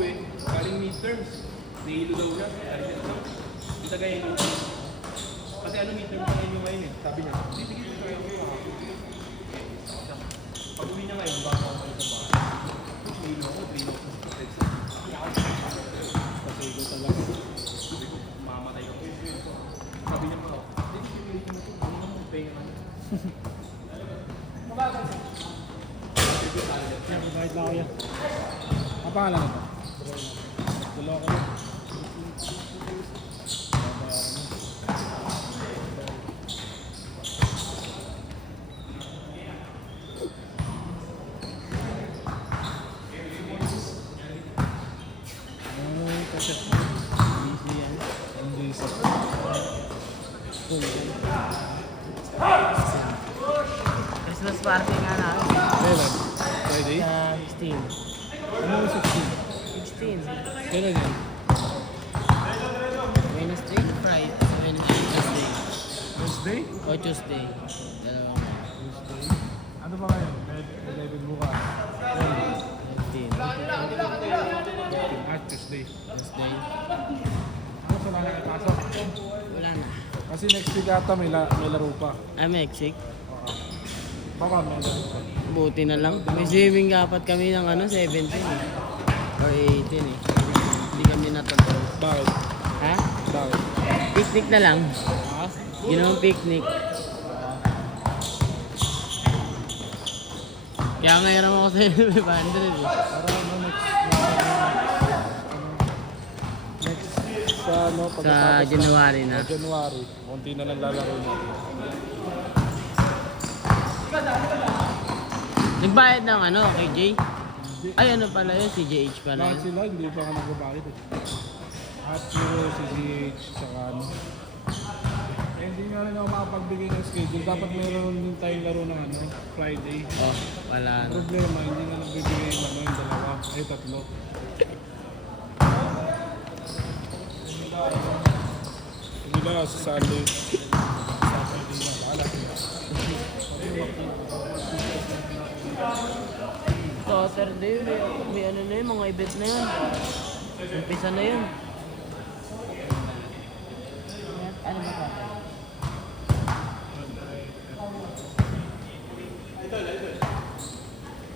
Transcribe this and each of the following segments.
pauwi, galing midterms. Nahilo daw na. Kita gaya nyo. Kasi ano midterms pa rin yung ngayon eh. Sabi niya, titigil ko kayo. Pag uwi niya ngayon, baka ako sa bahay. Nahilo ako, 3 notes sa text. Kasi ito talaga. Mamatay ako. Sabi niya pa, titigil ko na ito. Ano naman kung pahinga naman? Mabagal siya. Kahit na ako yan. Ang pangalan ito? Dalawa ko lang. Christmas party nga namin. Kailan? Friday? Sa 16. Ano yung 16. 16? Kailan yan? Wednesday, Friday, Wednesday, Thursday. Wednesday? O Tuesday. Dalawang Tuesday? Ano ba ngayon? 11 bukas. 15. Tuesday. Tuesday. Ano sa mga nakapasok? Wala na. Kasi next week ata may laro pa. Mexic. Baka may laro pa. Buti na lang. May swimming dapat kami ng 17 eh. Or 18 eh. Hindi kami natutulog. Bakit? Ha? Bakit? Picnic na lang. Ha? Ginawang picnic. Kaya ngayon ako sa 500 eh. Para ano next sa ano Sa pagkatapos January na. January, konti na lang lalaro natin. Nagbayad ng kay Jay? Ay ano pala yun, si JH pala Lahat yun. sila, hindi pa ka nagbabayad eh. At Hero, si GH, saka ano. Eh, hindi nga rin ako makapagbigay ng schedule. Dapat meron din tayong laro ng Friday. Oh, wala na. Problema, hindi nga nagbibigay ng yung dalawa. Eh, tatlo. Hindi ba sa Sunday? Saturday na, bahala. Saturday, may ano na yun, mga event na yun. Umpisa na yun. Ano ba pa?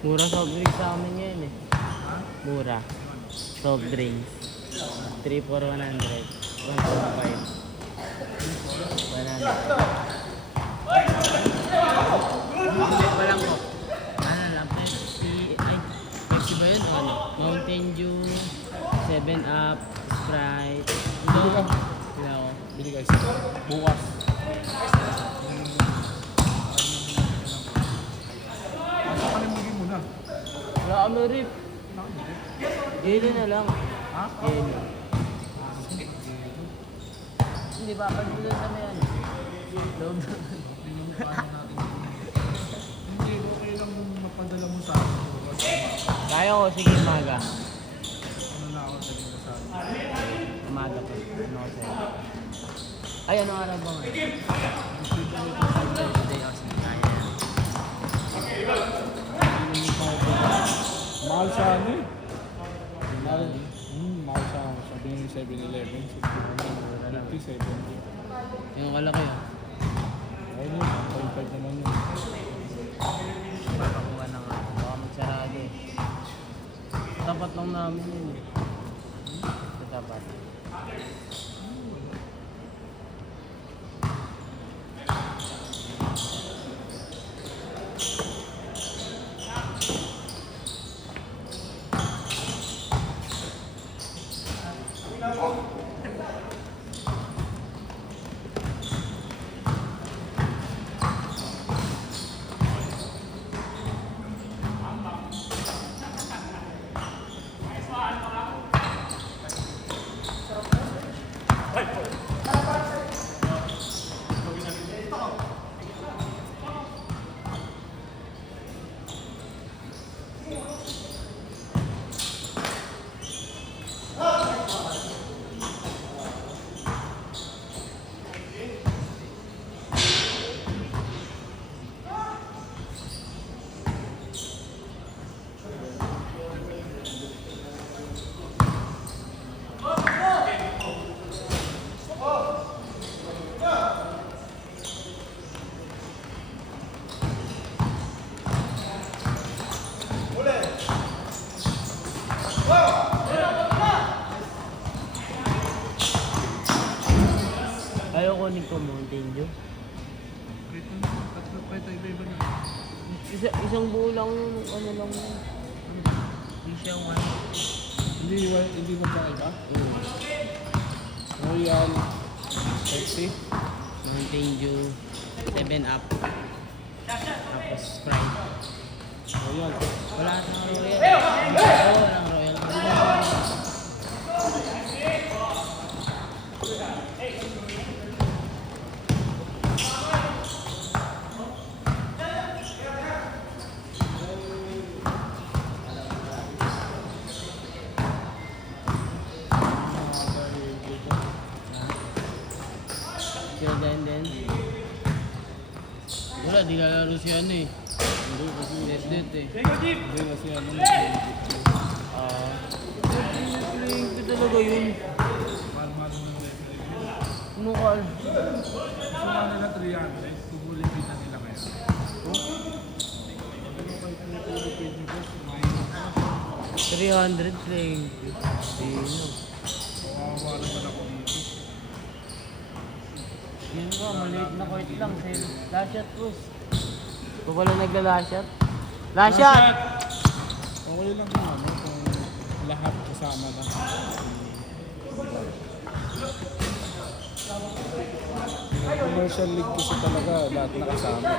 Mura soft drinks sa amin ngayon eh. Mura. Soft drinks. 3 for 100. 1.5. 100. Hindi pa lang ko. Ano lang, Pepsi. Ay, Pepsi ba yun? Ano? Mountain Dew, 7-Up, Sprite. Bili ka. Wala ko. Bili guys. Bukas. Asa ka rin muna? Wala kami rip. Yelo na lang. Ha? Yelo. Hindi ba? Pag doon sa may ano? Loob na. Hindi, okay lang mapadala mo sa akin. Kaya ko, sige umaga. Ano na ako sabihin ka sa akin? Umaga pa. Ano ko sa'yo? Ay, ano araw ba nga? Thursday ako sige. Kaya yan. Mahal sa ano eh. Mahal sa sabi ng 7-Eleven. 50, 70. Yung kalaki ah. Ayun yun, 1.5 naman yun. Papakuha na nga. Baka magsarado eh. Tapat lang namin yun eh. Sa tapat. kukunin ko Mountain Dew. Ito na, tatlo pa ito, iba-iba na. Isang buo lang, ano lang yun. Hindi siya one. Hindi magkaiba? Royal, Pepsi. Mountain Dew, 7 Up. Tapos Sprite. Royal. Wala nang Royal. Oo, walang Royal. Sila din. Wala, di lalaro si ano eh. Hindi kasi, Dead eh. hindi kasi ano, Playing ko talaga yun. mahal-mahal ng referee. Ano ka? Gusto nga nila 300, kukulipitan nila kaya. Ano kayo pinipilipid nyo boss? May 300 playing field. Sino? kawawa naman ako dito. Yun ka, maliit na court lang. Last shot, boss. Kung wala nagla-last shot? Last shot! Okay lang kung ano, kung lahat kasama na. Yung commercial league kasi talaga lahat nakasama.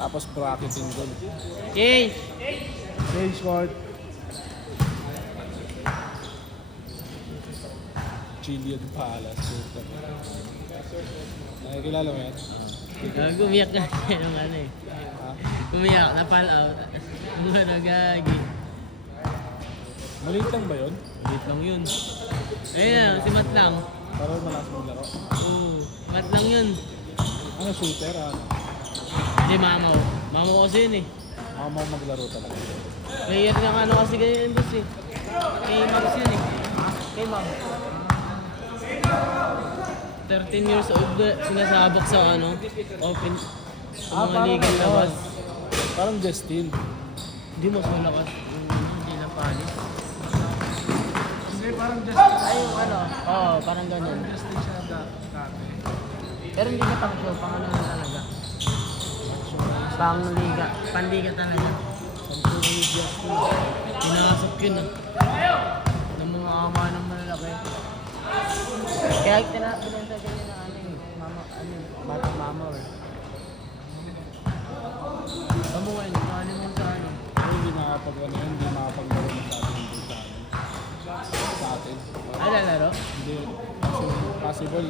Tapos bracketing doon. Change! Change court. Chilean Palace. Nakikilala mo yan? Gumiyak na siya ng ano eh. Ha? Gumiyak, na-fall out. Ano nagagi? Maliit lang ba yun? Wait lang yun. Ayun na, si Matt lang. Parang malakas maglaro. Oo, Matt lang yun. Ano shooter ah? Hindi, Mamaw. Mamaw kasi yun eh. Mamaw maglaro talaga. Player ng ano kasi ganyan yun, boss eh. Kay Max yun eh. Kay Max. 13 years old sinasabak sa ano, open, sa mga ligang labas. Parang Justin. Hindi mas malakas. Hindi na palis. Hindi, parang Justin. Ay, yung ano, oo, parang ganun. Justin siya dati. Pero hindi na pang show, pang ano na talaga. Pang liga, panliga talaga. Sampu ni Justin. Pinasok yun ah. Ng mga ama ng malalaki. Kaya binenta ganyan na ano eh, bata mama eh. Kamu ngayon, ano mo sa ano? Pero hindi makapag-ano yun, hindi makapaglaro na sa atin dito sa atin. Sa atin. Ay, lalaro? Hindi. Possible.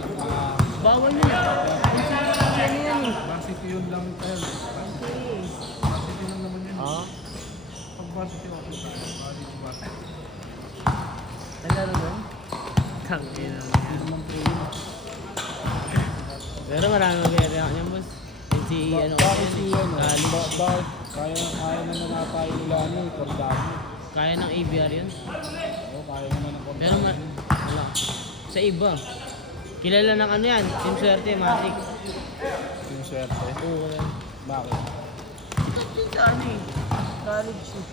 Bawal yun ah. Ano yan eh? Varsity yun lang tayo. Varsity lang naman yun. Ha? Pag varsity ako sa varsity. Lalaro doon? Tangin na. Hindi naman po yun. Pero marami mag-area niya, boss. NCE, ano Bakit si ano? college. Bakit? Kaya naman na tayo nila ano, Cordano. Kaya ng ABR yun. Oo, kaya naman ng Pero Cordano. wala. Sa iba. Kilala ng ano yan, Team Swerte, Matic. Yung swerte. Oo, yan. Bakit? Ito din sa ano eh. College eh.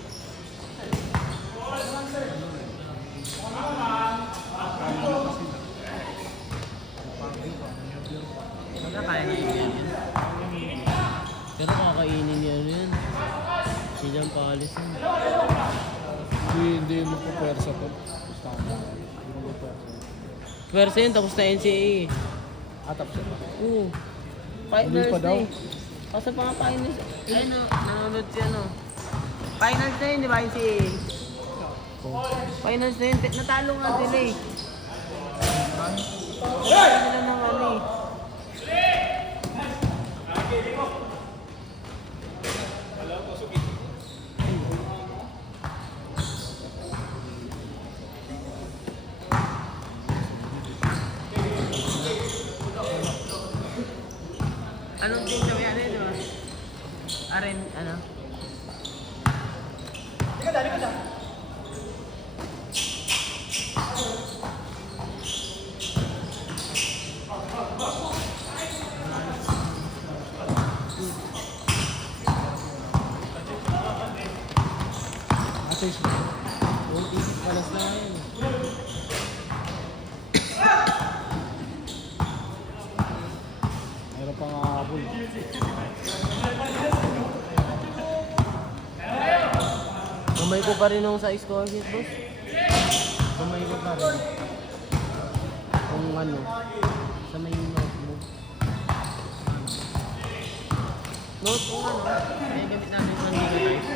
Wala kaya na ABR yun. Pero kakainin niya ano yun. Silang palis yun. Hindi magpupwersa to. Tama. Hindi magpupwersa. Pwersa yun, tapos na NCAA eh. Tapos na. Oo. Hindi pa daw. Kasi pa nga finals. Ay no, nanonood siya no. Finals na yun, di ba NCAA? Finals na yun, natalo nga sila eh. Natalo sila ng ano eh. Anong team sabi ano yun, di ba? Aren, ano? Ate, Alas na yun. Gamay ko pa rin nung sa score sheet, boss. Gamay ko pa rin. Kung ano, sa may notebook. Note kung ano, may gamit natin sa negative.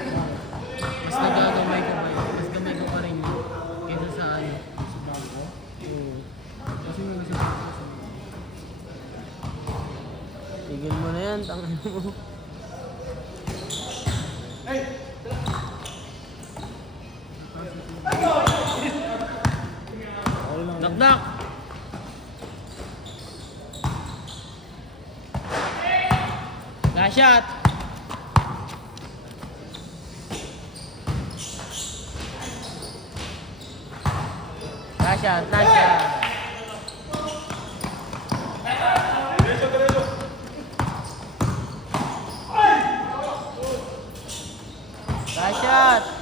Mas nagagamay ko pa yun. Mas gamay ko pa rin yun. Kaysa sa ano. Sa bago. Oo. Kasi nga nasa bago. Tigil mo na yan, tangin mo. Knock-knock! Last shot! Last shot, last shot! Last shot!